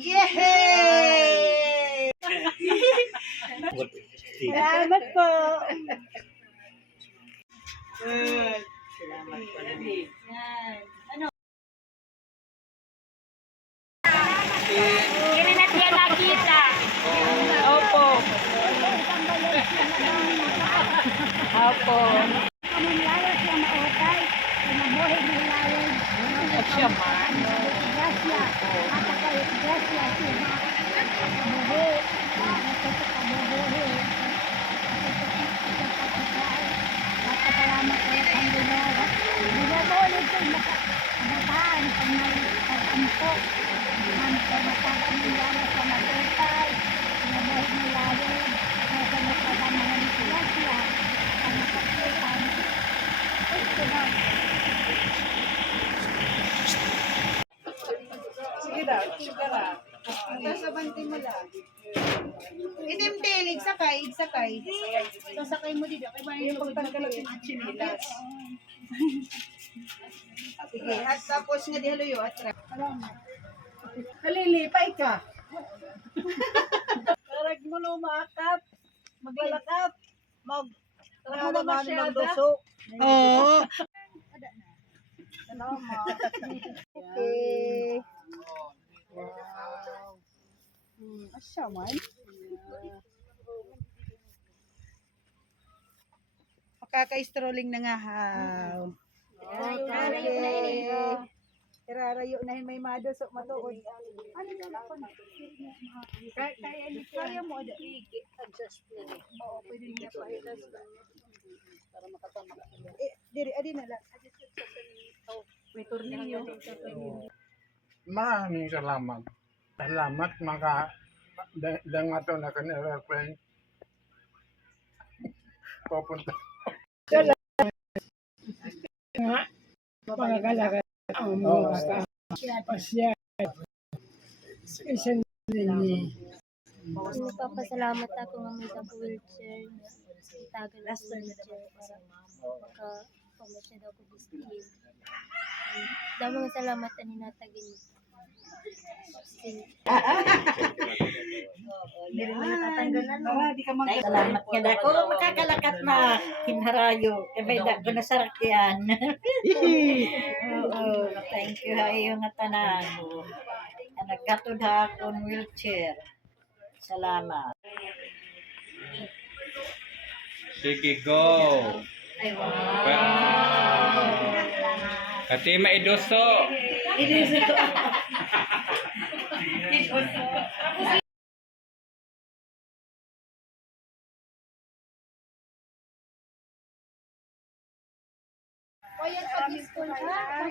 Yay! Salamat po. Salamat po. Ano? Hindi na siya nakita. Opo. Opo. Kami lawas siya mautay. Mabuhay na lawas. At siya man. Grasya. At kayo grasya siya. Mabuhay. Salamat po sa Panginoon. Binabulit ko yung nakabataan pag may pag-ampo. Nagpapagod nila sa matutay. Nabuhay nila rin. Nasa nagpagama ng siya. Ang nakaputan. Ito na. Sige daw. Sige daw. Tapos abanti mo lang. Itim-til, igsakay. Sasakay mo dito. Kaya bayan yung pagtanggalog yung chinilas. Sige, at tapos nga dihaluyo at salamat. Kalilipay ka. Karag mo lumakat. Maglalakap. Magduso. Oo. Salamat. Okay. Wow. Asya man. Makaka-strolling na nga haw. Irarayo na may madoso matuod. Ano na ako na? Kaya mo ada i-adjust na. Oo, pwede niya pa i-adjust para makatama. Diri adi na lang. Adjust sa kanito. May tornilyo. Maraming salamat. Salamat dangato na kanila-friend. Pupunta. Nga, pagkakalaga ang mga pasya. Isa nini. Nagpapasalamat ako nga may wheelchair na itagal ang wheelchair para makapamasya daw ko diskin. Dami nga salamat na ninatagin mo. Salamat nga dako makakalakat na kinharayo. Kaya dako na sarakyan. Oo, thank you hayo nga tanan. Nagkatod ha akong wheelchair. Salamat. Sige, go. Ay, wow. Kati maidoso. Bayad pag-school ha?